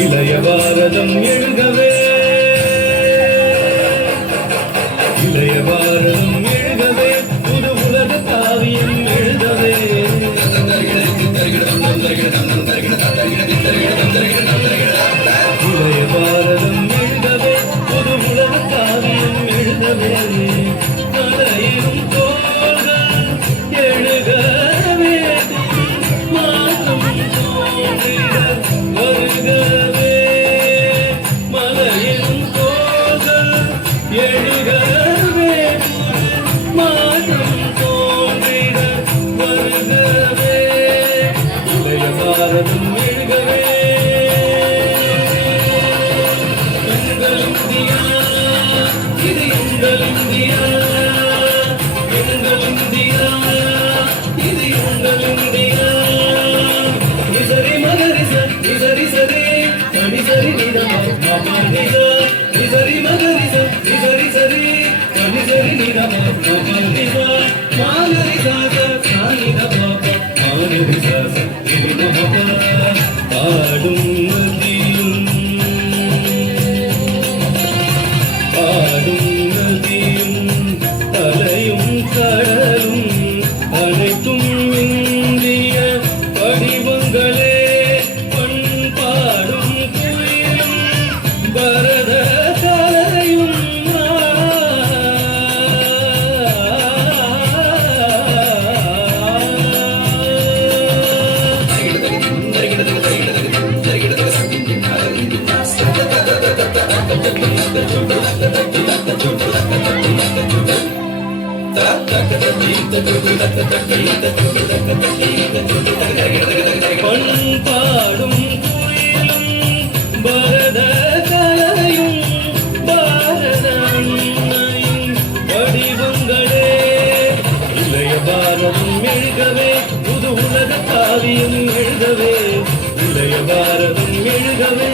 இளைய பாரதம் எழுகவே இளைய பாரதம் எழுகவே புது உலக காவியம் எழுதவே இளைய பாரதம் எழுதவே புது உலக காவியம் எழுதவே மலையும் தோள்கள் எழுகவே மாற்றம் தோன்றிட வருகவே மலையும் தோள்கள் எழுகவே மாற்றம் தோன்றிட வருகவே இளைய பாரதம் எழுகவே எங்கள் இந்தியா இது எங்கள் இந்தியா எங்கள் இந்தியா இது எங்கள் இந்தியா நிசரி மகரிச நிசரி சரி கணிசரி நிதமா மாமந்திசா நிசரி மகரிச நிசரி சரி கணிசரி நிதமா மாமந்திசா மாகரிசாச காணித பாபா மாகரிசாச நிதமா பாடும் நதியும் பாடும் நதியும் தலையும் கடலும் அனைத்தும் இந்திய வடிவங்களே பண்பாடும் குயிலும் பரத கலையும் பண்பாடும் குயிலும் பரத கலையும் பாரத அன்னையின் வடிவங்களே இளைய பாரதம் எழுகவே புது உலக காவியம் எழுதவே இளைய பாரதம் எழுகவே